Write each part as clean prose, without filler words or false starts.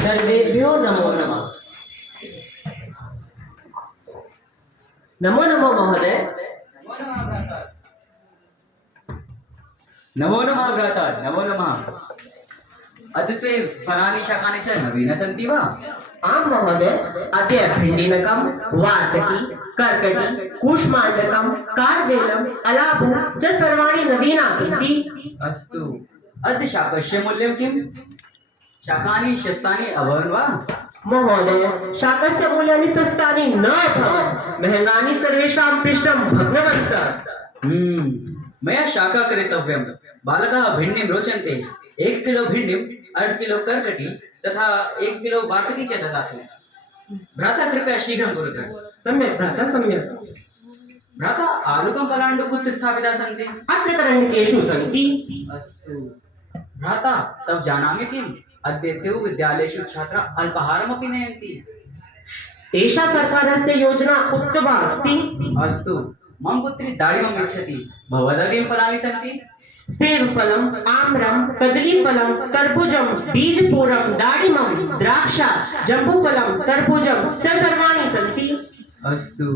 सर्वेभ्यो नमो नमः। नमो नमो महोदय। नमो नमः भ्राता, नमो नमः। अद्य फलानि शाकानि च नवीन सन्ति वा? आम महोदय, अद्य भिण्डीनकं, वार्तकी, कर्कटी, कूष्माण्डकं, कारवेलम्, अलाभु च सर्वाणि नवीना सन्ति। अस्तु, अद्य शाकस्य मूल्यं किम्? शाकानि शस्तानि अभवन् वा? महोदय, शाकस्य मूल्यानि सस्तानि न अभवन्, महङ्गानि सर्वेषां पृष्ठं भग्नवन्तः। मया शाका क्रेतव्यं। बालकाः भिण्डीं रोचन्ते। 1 किलो भिण्डीं, अर्ध किलो कर्कटी तथा 1 किलो वार्तकी च ददातु। भ्राता कृपया शीघ्रं कुरुतु। सम्यक् भ्राता, सम्यक्। भ्राता, आलुकं पलाण्डुं कुत्र स्थापिताः सन्ति? अत्र करण्डकेषु सन्ति। अस्तु भ्राता, तव जानामि किम्? अद्यत्वे विद्यालयेषु छात्राः अल्पाहारमपि नयन्ति। एषा सर्वकारस्य योजना उत्तमा अस्ति। अस्तु, मम पुत्री दाळिमम् इच्छति। भवतः किं फलानि सन्ति? सेवफलम्, आम्रं, कदलीफलं, तरबूजं, बीजपूरं, दाडिमं, द्राक्षा, जम्बूफलं, तरबूजं च सर्वाणि सन्ति। अस्तु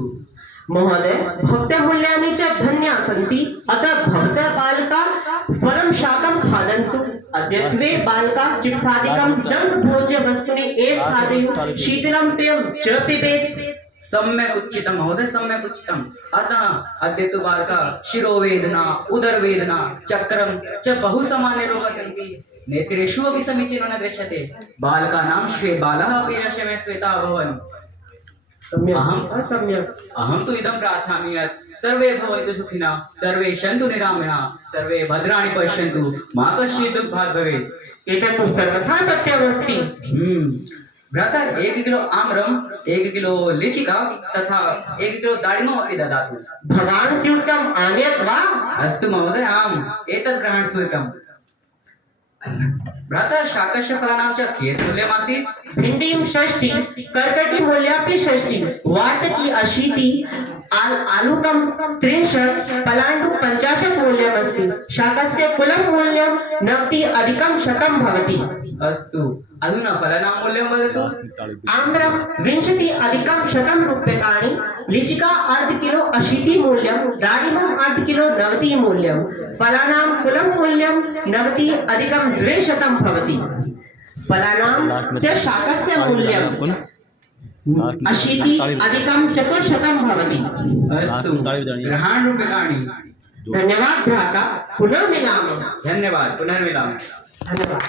महोदय, भवतः मूल्यानि च धन्या सन्ति, अतः भवतः बालकाः फलं शाकं खादन्तु। अद्यत्वे बालकाः चिप्सादिकं जङ्क् भोज्य वस्तूनि एव खादेयुः, शीतलं पेयं च पिबेत्। सम्यक् उचितं महोदय, सम्यक् उचितम्। अतः अद्य तु बालकाः शिरोवेदना, उदरवेदना, चक्रं च बहु सामान्यरोगाः सन्ति। नेत्रेषु अपि समीचीनं न दृश्यते। बालकानां श्वेबालः अपि न शमे श्वेता अभवन्। अहं तु इदं प्रार्थयामि यत् सर्वे भवन्तु सुखिनः, सर्वे सन्तु निरामयाः, सर्वे भद्राणि पश्यन्तु, मा कश्चित् दुःखात् भवेत्। एतत् तु सर्वथा सत्यमस्ति। भ्राता, 1 किलो आम्रम, 1 किलो लिचिका तथा 1 किलो दाडिमम् अपि ददातु। भवान् स्यूतम् आनयत् वा? अस्तु महोदय, आम्, एतत् ग्रहण स्वीकृतम्। भ्राता, शाकस्य फलानां च कियत् मूल्यमासीत्? भिण्डीं 60, कर्कटी मूल्यापि 60, वार्तकी 80, आलुकं 30, पलाण्डु 50 मूल्यमस्ति। शाकस्य कुलं मूल्यं 90 अधिकं 100 भवति। अस्तु, अधुना फलानां मूल्यं वदतु। आम्रं 20 अधिकं 100 रूप्यकाणि, लिचिका अर्ध किलो 80 मूल्यं, दाडिमम् अर्ध किलो 90 मूल्यं। फलानां कुलं मूल्यं 90 अधिकं 200 भवति। फलानां च शाकस्य मूल्यं 80 अधिकं 400 भवति। अस्तु, ग्रहाण रूप्यकाणि। धन्यवाद भ्राता, पुनः मिलामः। धन्यवाद, पुनर्मिलामः। धन्यवाद।